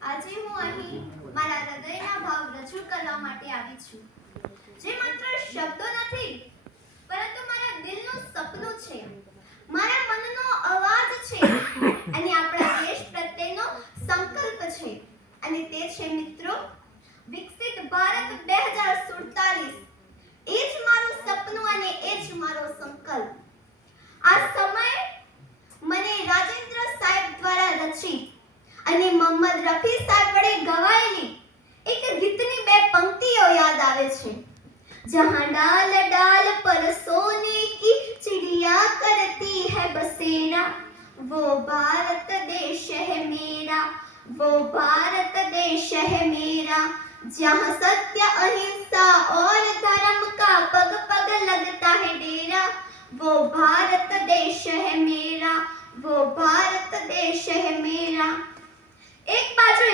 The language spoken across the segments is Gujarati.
આજે હું અહીં મારા હૃદયના ભાવ રજૂ કરવા માટે આવી છું. જે માત્ર શબ્દો નથી, પરંતુ મારા દિલનું સપનું છે. મારા મનનો जहाँ डाल डाल पर सोने की चिड़िया करती है बसेरा वो भारत देश है मेरा, वो भारत देश है मेरा। जहाँ सत्य, अहिंसा और धर्म का पग पग लगता है डेरा, वो भारत देश है मेरा, वो भारत देश है मेरा। एक बाजू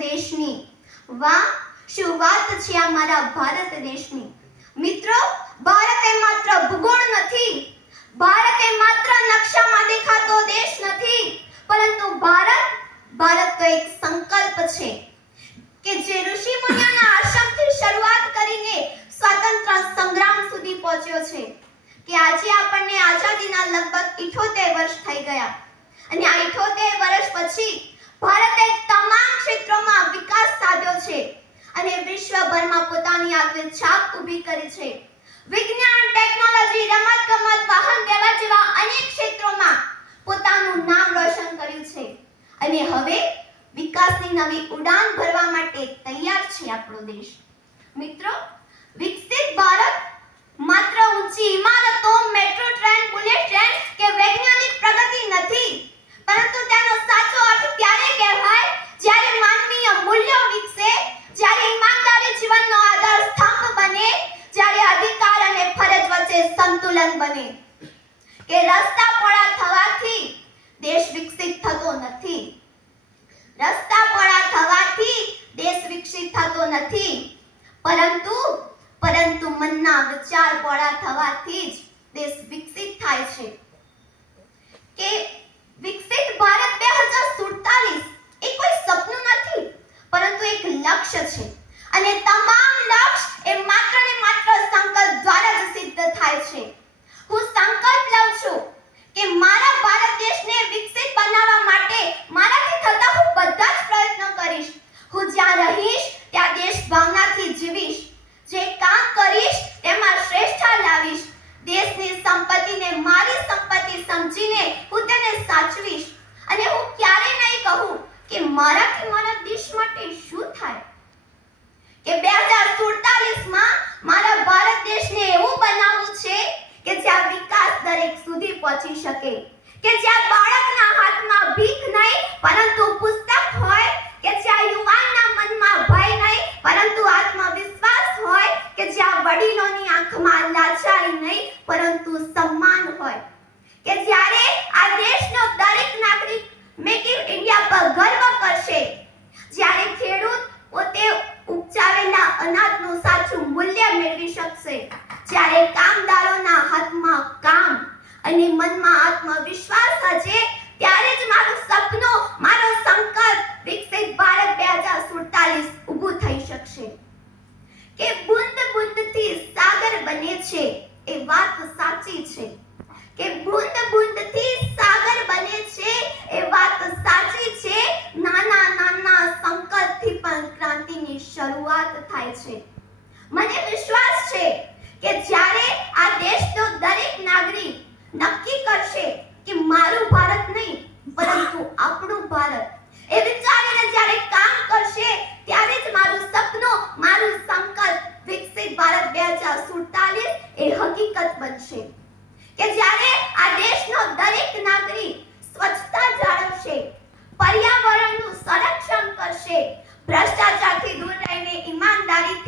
દેશની. વાહ, શું વાત છે અમારા ભારત દેશની. મિત્રો, ભારત એ માત્ર ભૂગોળ નથી. ભારત એ માત્ર નકશામાં દેખાતો દેશ નથી. પરંતુ ભારત ભારત તો એક સંકલ્પ છે કે જે ઋષિ મુનિઓના આશ્રમથી શરૂઆત કરીને સ્વતંત્ર સંગ્રામ સુધી પહોંચ્યો છે. કે આજે આપણને આઝાદીના લગભગ 78 વર્ષ થઈ ગયા. અને આ 78 વર્ષ પછી ભારતે તમામ ક્ષેત્રોમાં વિકાસ સાધ્યો છે અને વિશ્વભરમાં પોતાની આગવી છાપ ઊભી કરી છે. વિજ્ઞાન, ટેકનોલોજી રમત ગમત વાહન વ્યવહાર જેવા અનેક ક્ષેત્રોમાં પોતાનું નામ રોશન કર્યું છે. અને હવે વિકાસની નવી ઉડાન ભરવા માટે તૈયાર છે આપણો દેશ. મિત્રો, વિકસિત ભારત માત્ર ઊંચી ઇમારતો, મેટ્રો ટ્રેન, બુલેટ ટ્રેન કે વૈજ્ઞાનિક પ્રગતિ નથી પરંતુ તેનો સાચો અર્થ ત્યારે કહેવાય જ્યારે માનવીય મૂલ્યો વિકસે જ્યારે ઈમાનદારી જીવનનો આધાર સ્તંભ બને જ્યારે અધિકાર અને ફરજ વચ્ચે સંતુલન બને કે રસ્તા પહોળા થવાથી દેશ વિકસિત થતો નથી રસ્તા પહોળા થવાથી દેશ વિકસિત થતો નથી. પરંતુ પરંતુ મનના વિચાર પહોળા થવાથી જ દેશ વિકસિત થાય છે. કે વિકસિત ભારત 2047 એ કોઈ સપનું નથી, પરંતુ એક લક્ષ્ય છે. અને તમામ લક્ષ્ય એ માત્ર ને માત્ર સંકલ્પ દ્વારા જ સિદ્ધ થાય છે હું સંકલ્પ લઉં છું કે મારા ભારત દેશને વિકસિત બનાવવા માટે મારાથી થતા હું બધા જ પ્રયત્નો કરીશ હું જ્યાં રહીશ ત્યાં દેશ ભાવનાથી જીવીશ જે કામ કરીશ તેમાં શ્રેષ્ઠતા લાવીશ દેશની સંપત્તિને મારી સંપત્તિ સમજીને હું તેને સાચવીશ. અને હું ક્યારે નહીં કહું કે મારાથી મારા દેશ માટે શું થાય? કે 2047 માં મારા ભારત દેશને એવું બનાવવું છે કે જ્યાં વિકાસ દરેક સુધી પહોંચી શકે કે જ્યાં બાળકના હાથમાં ભીખ નહીં પરંતુ પુસ્તક હોય કે જ્યાં યુવાનના મનમાં ભય નહીં પરંતુ આત્મવિશ્વાસ હોય કે જ્યાં વડીલોની આંખમાં લાચારી નહીં પરંતુ સન્માન હોય કે જ્યારે આ દેશનો દરેક નાગરિક મેક ઇન ઇન્ડિયા પર ગર્વ કરશે જ્યારે ખેડૂત પોતે ઉપજાવેલા અનાજનું મેળવી શકશે. જ્યારે કામદારોના હાથમાં કામ અને મનમાં આત્મવિશ્વાસ હશે, ત્યારે જ મારું સપનું, મારો મને વિશ્વાસ છે કે જ્યારે આ દેશનો દરેક નાગરિક નક્કી કરશે કે મારું ભારત નહીં, પરંતુ આપણું ભારત. એ વિચારીને જ્યારે કામ કરશે, ત્યારે જ મારું સપનું, મારું સંકલ્પ વિકસિત ભારત 2047 એ હકીકત બનશે. કે જ્યારે આ દેશનો દરેક નાગરિક સ્વચ્છતા જાળવશે, પર્યાવરણનું સંરક્ષણ કરશે, ભ્રષ્ટાચારથી દૂર રહીને ઈમાનદારીથી